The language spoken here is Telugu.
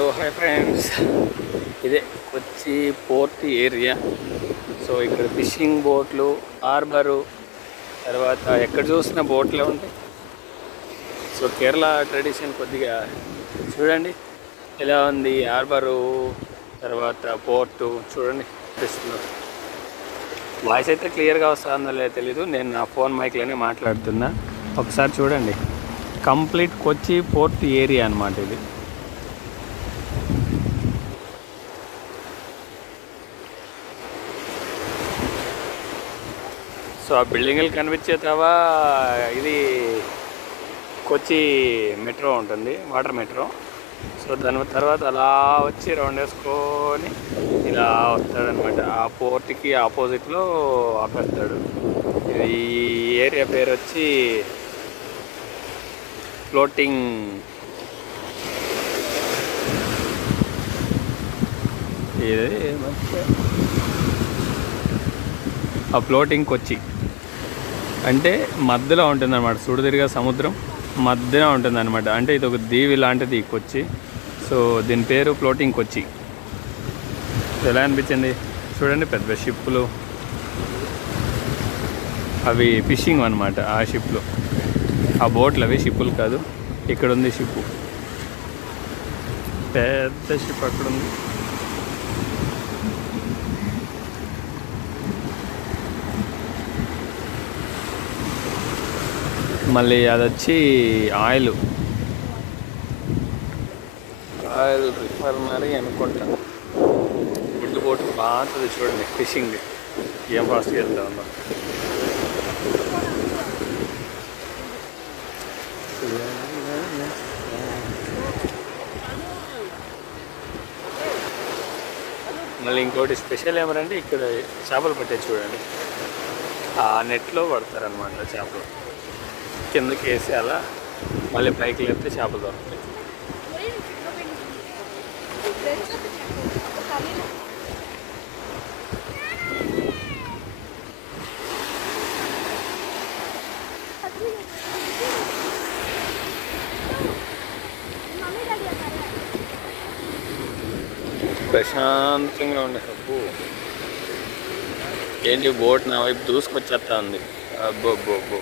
హలో హాయ్ ఫ్రెండ్స్, ఇదే కొచ్చి పోర్ట్ ఏరియా. సో ఇక్కడ ఫిషింగ్ బోట్లు, హార్బరు, తర్వాత ఎక్కడ చూసిన బోట్లే ఉంటాయి. సో కేరళ ట్రెడిషన్ కొద్దిగా చూడండి ఎలా ఉంది. హార్బరు తర్వాత పోర్టు చూడండి. వాయిస్ అయితే క్లియర్గా వస్తుందో లేదో తెలీదు, నేను నా ఫోన్ మైక్లోనే మాట్లాడుతున్నా. ఒకసారి చూడండి, కంప్లీట్ కొచ్చి పోర్ట్ ఏరియా అన్నమాట ఇది. సో ఆ బిల్డింగ్లు కనిపించేతావా, ఇది కొచ్చి మెట్రో ఉంటుంది, వాటర్ మెట్రో. సో దాని తర్వాత అలా వచ్చి రౌండ్ వేసుకొని ఇలా వస్తాడనమాట. ఆ పోర్ట్కి ఆపోజిట్లో ఆపేస్తాడు. ఈ ఏరియా పేరు వచ్చి ఫ్లోటింగ్ ఆ ఫ్లోటింగ్ కొచ్చి అంటే మధ్యలో ఉంటుందన్నమాట. సుడిదిరిగా సముద్రం మధ్యలో ఉంటుందన్నమాట. అంటే ఇది ఒక దీవి లాంటిది కొచ్చి. సో దీని పేరు ఫ్లోటింగ్ కొచ్చి. ఎలా అనిపించింది చూడండి, పెద్ద షిప్పులు, అవి ఫిషింగ్ అనమాట. ఆ షిప్లు, ఆ బోట్లు అవి షిప్పులు కాదు. ఇక్కడ ఉంది షిప్పు, పెద్ద షిప్ అక్కడ ఉంది. మళ్ళీ అది వచ్చి ఆయిల్ రిఫైనరీ అనుకుంటా. గుడ్డు బోట్ బాగుంటుంది చూడండి, ఫిషింగ్ ఏం ఫాస్ట్గా వెళ్తా ఉందో. మళ్ళీ ఇంకోటి స్పెషల్ ఏమరంటే ఇక్కడ చేపలు పట్టే చూడండి. ఆ నెట్లో పడతారనమాట చేపలు. కిందకి వేసి అలా మళ్ళీ పైకి లేపితే చేపలు దొరుకుతాయి. ప్రశాంతంగా ఉండే హబ్బు ఏంటి, బోట్ నా వైపు దూసుకొచ్చేస్తా ఉంది. అబ్బో అబ్బో అబ్బో.